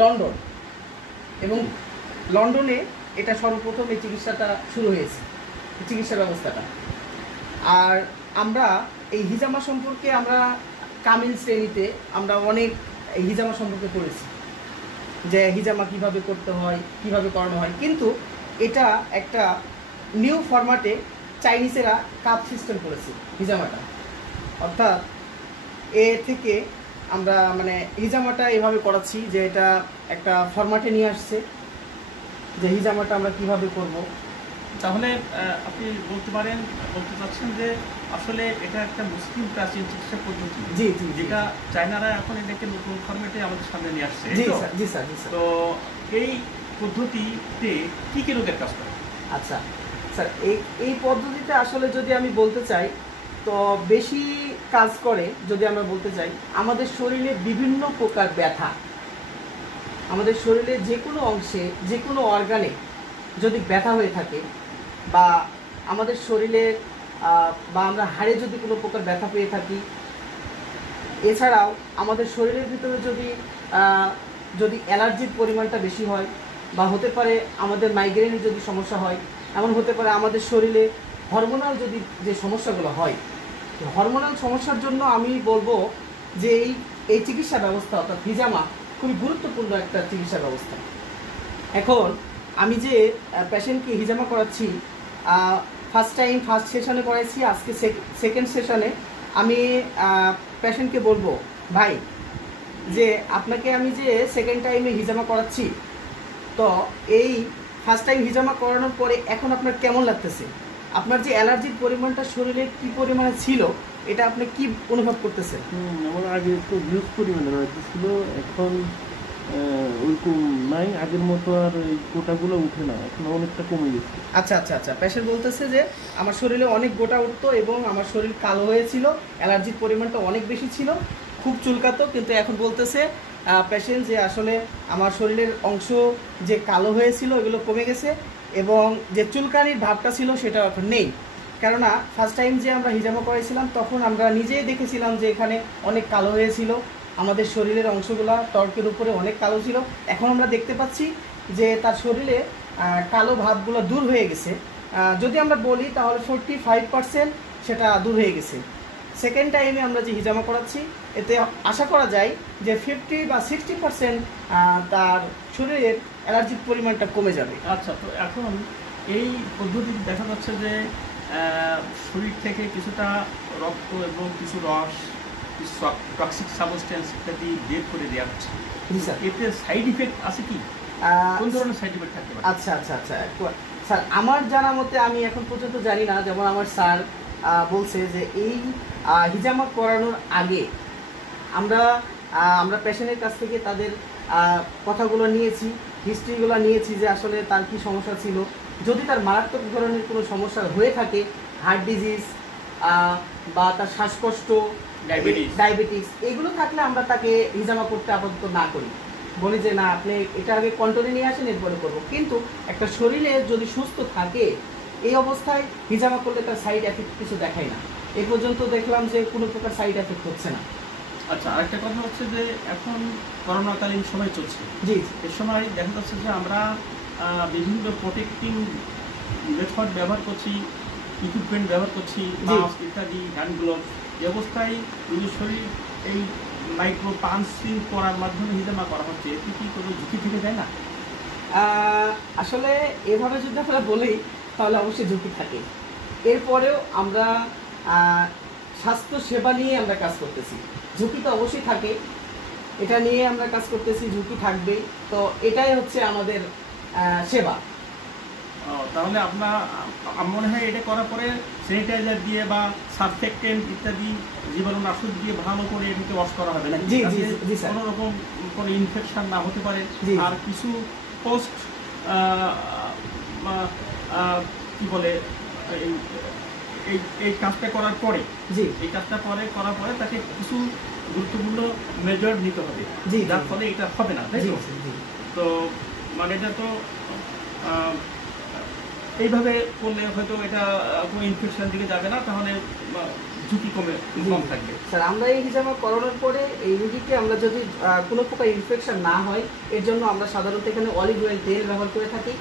London, এবং লন্ডনে এটা সর্বপ্রথম এই চিকিৎসাটা শুরু হয়েছে, চিকিৎসা ব্যবস্থাটা। আর আমরা এই হিজামা সম্পর্কে আমরা কামিল শ্রেণীতে আমরা অনেক এই হিজামা সম্পর্কে পড়েছি, যে হিজামা কিভাবে করতে হয়, কিভাবে করানো হয়। কিন্তু এটা একটা নিউ ফরম্যাটে চাইনিজেরা কাপ সিস্টেম করেছে হিজামাটা, অর্থাৎ এ থেকে আমরা মানে হিজামাটা এভাবে করাচ্ছি যে এটা একটা ফরম্যাটে নিয়ে আসছে যে হিজামাটা আমরা কিভাবে করব। তাহলে আপনি বলতে চাচ্ছেন যে আসলে এটা একটা মুসলিম প্রাচীন চিকিৎসা পদ্ধতি, জি জি, যেটা চায়নারা এখন এটাকে নতুন ফরম্যাটে আমাদের সামনে নিয়ে আসছে। জি স্যার, জি স্যার, জি স্যার। তো এই পদ্ধতিতে কি কি রোগের কাজ করে? আচ্ছা স্যার, এই পদ্ধতিতে আসলে যদি আমি বলতে চাই তো বেশি কাজ করে, যদি আমরা বলতে চাই আমাদের শরীরে বিভিন্ন প্রকার ব্যথা, আমাদের শরীরে যে কোনো অংশে যে কোনো অর্গানে যদি ব্যথা হয়ে থাকে, বা আমাদের শরীরে বা আমরা হাড়ে যদি কোনো প্রকার ব্যথা পেয়ে থাকি, এছাড়াও আমাদের শরীরের ভিতরে যদি অ্যালার্জির পরিমাণটা বেশি হয়, বা হতে পারে আমাদের মাইগ্রেনের যদি সমস্যা হয়, এমন হতে পারে আমাদের শরীরে হরমোনাল যদি যে সমস্যাগুলো হয়, হরমোনাল সমস্যার জন্য আমি বলবো যে এই চিকিৎসা ব্যবস্থা অর্থাৎ হিজামা খুবই গুরুত্বপূর্ণ একটা চিকিৎসা ব্যবস্থা। এখন আমি যে পেশেন্টকে হিজামা করাচ্ছি, ফার্স্ট সেশনে করাইছি, আজকে সেকেন্ড সেশনে আমি পেশেন্টকে বলবো, ভাই যে আপনাকে আমি যে সেকেন্ড টাইমে হিজামা করাচ্ছি, তো এই ফার্স্ট টাইম হিজামা করানোর পরে এখন আপনার কেমন লাগতেছে, আপনার যে অ্যালার্জির পরিমাণটা শরীরে কি পরিমাণে ছিল এটা আপনি কি অনুভব করতেছেন? আমার আগে তো হিউজ পরিমাণে ছিল, এখন ওরকম নাই, আগের মতো আর এই গোটাগুলো উঠে না, এখন অনেকটা কমে গেছে। আচ্ছা আচ্ছা আচ্ছা, পেশেন্ট বলতেছে যে আমার শরীরে অনেক গোটা উঠতো এবং আমার শরীর কালো হয়েছিল, অ্যালার্জির পরিমাণটা অনেক বেশি ছিল, খুব চুলকাতো, কিন্তু এখন বলতেছে পেশেন্ট যে আসলে আমার শরীরের অংশ যে কালো হয়েছিল এগুলো কমে গেছে, এবং যে চুলকানির ভাবটা ছিল সেটা এখন নেই। কেননা ফার্স্ট টাইম যে আমরা হিজামা করেছিলাম তখন আমরা নিজেই দেখেছিলাম যে এখানে অনেক কালো হয়েছিল, আমাদের শরীরের অংশগুলো ত্বকের উপরে অনেক কালো ছিল। এখন আমরা দেখতে পাচ্ছি যে তার শরীরে কালো ভাবগুলো দূর হয়ে গেছে। যদি আমরা বলি তাহলে 45% সেটা দূর হয়ে গেছে। সেকেন্ড টাইমে আমরা যে হিজামা করাচ্ছি এতে আশা করা যায় যে 50 বা 60% তার শরীরের অ্যালার্জির পরিমাণটা কমে যাবে। আচ্ছা, তো এখন এই পদ্ধতিতে দেখা যাচ্ছে যে শরীর থেকে কিছুটা রক্ত এবং কিছু রস, কিছু টক্সিক সাবস্টেন্স ইত্যাদি বের করে দেওয়া হচ্ছে। এতে সাইড ইফেক্ট আছে কি? কোন ধরনের সাইড ইফেক্ট থাকতে পারে? আচ্ছা আচ্ছা আচ্ছা স্যার, আমার জানা মতে আমি এখন পর্যন্ত জানি না, যেমন আমার স্যার বলছে যে এই হিজামা করানোর আগে আমরা পেশেন্টের কাছ থেকে তাদের কথাগুলো নিয়েছি, হিস্ট্রিগুলো নিয়েছি যে আসলে তার কী সমস্যা ছিল। যদি তার মারাত্মক ধরনের কোনো সমস্যা হয়ে থাকে, হার্ট ডিজিজ বা তার শ্বাসকষ্ট, ডায়াবেটিস এগুলো থাকলে আমরা তাকে হিজামা করতে আপাতত না করি, বলি যে না আপনি এটা আগে কন্ট্রোলে নিয়ে আসেন এরপরে করবো। কিন্তু একটা শরীরে যদি সুস্থ থাকে এই অবস্থায় হিজামা করলে তার সাইড এফেক্ট কিছু দেখায় না। এ পর্যন্ত দেখলাম যে কোনো প্রকার সাইড এফেক্ট হচ্ছে না। আচ্ছা, আরেকটা কথা হচ্ছে যে এখন করোনাকালীন সময় চলছে, জি, এ সময় দেখা যাচ্ছে যে আমরা বিভিন্ন প্রোটেক্টিং মেথড ব্যবহার করছি, ইকুইপমেন্ট ব্যবহার করছি, মাস্ক ইত্যাদি, হ্যান্ড গ্লোভস। এই অবস্থায় যদি শরীর এই মাইক্রো পাঞ্চিং করার মাধ্যমে হিজামা করা হচ্ছে, এতে কি কোনো ঝুঁকি থেকে যায় না? আসলে এভাবে যদি আমরা বলি তাহলে অবশ্যই ঝুঁকি থাকে। এরপরেও আমরা স্বাস্থ্য সেবা নিয়ে আমরা কাজ করতেছি, ঝুঁকি তো অবশ্যই থাকে, এটা নিয়ে আমরা কাজ করতেছি, ঝুঁকি থাকবেই। তো এটাই হচ্ছে আমাদের সেবা। তাহলে আপনার মনে হয় এটা করার পরে স্যানিটাইজার দিয়ে বা সারফেক্টেন্ট ইত্যাদি জীবাণুনাশক দিয়ে ভালো করে এটাকে ওয়াশ করা হবে না? জি জি জি স্যার, কোনো রকম কোনো ইনফেকশন না হতে পারে। আর কিছু পোস্ট কি বলে এই কাজটা করার পরে, এই কাজটা করার পরে তাকে কিছু গুরুত্বপূর্ণ মেজার নিতে হবে, যার ফলে এটা হবে না, তাই তো? তো মানে এটা তো এইভাবে করলে হয়তো এটা কোনো ইনফেকশন দিকে যাবে না, তাহলে ঝুঁকি কম থাকবে। স্যার আমরা এই হিজামা করানোর পরে এই রুগীকে আমরা যদি কোনো প্রকার ইনফেকশন না হয় এর জন্য আমরা সাধারণত এখানে অলিভ অয়েল তেল ব্যবহার করে থাকি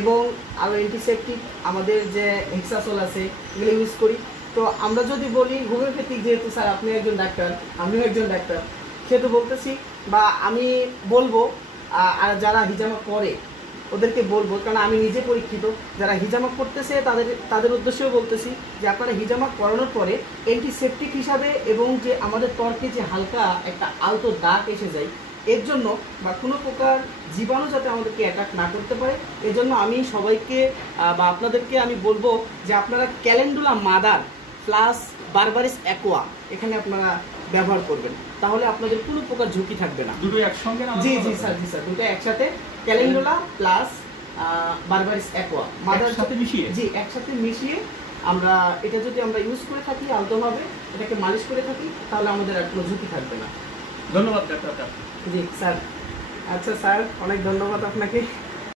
এবং আরও অ্যান্টিসেপটিক আমাদের যে হেক্সাসোল আছে এগুলো ইউজ করি। তো আমরা যদি বলি হোমিওপ্যাথিক, যেহেতু স্যার আপনি একজন ডাক্তার আমিও একজন ডাক্তার, সেহেতু বলতেছি বা আমি বলবো আর যারা হিজামা করে ওদেরকে বলবো, কারণ আমি নিজে পরীক্ষিত, যারা হিজামা করতেছে তাদের উদ্দেশ্যেও বলতেছি যে আপনারা হিজামা করানোর পরে অ্যান্টিসেপটিক হিসাবে এবং যে আমাদের ত্বকে যে হালকা একটা আলতো দাগ এসে যায় এর জন্য বা কোনো প্রকার জীবাণু যাতে আমাদেরকে অ্যাটাক না করতে পারে এজন্য আমি সবাইকে বা আপনাদেরকে আমি বলবো যে আপনারা calendula mother plus berberis aqua এখানে আপনারা ব্যবহার করবেন, তাহলে আপনাদের কোনো প্রকার ঝুঁকি থাকবে না। দুটো একসঙ্গে না? জি স্যার দুটো একসাথে, calendula plus berberis aqua mother সাথে মিশিয়ে, জি একসাথে মিশিয়ে আমরা এটা যদি আমরা ইউজ করে থাকি আলতোভাবে এটাকে মালিশ করে থাকি তাহলে আমাদের আর কোনো ঝুঁকি থাকবে না। ধন্যবাদ ডাক্তার। জি স্যার। আচ্ছা স্যার, অনেক ধন্যবাদ আপনাকে।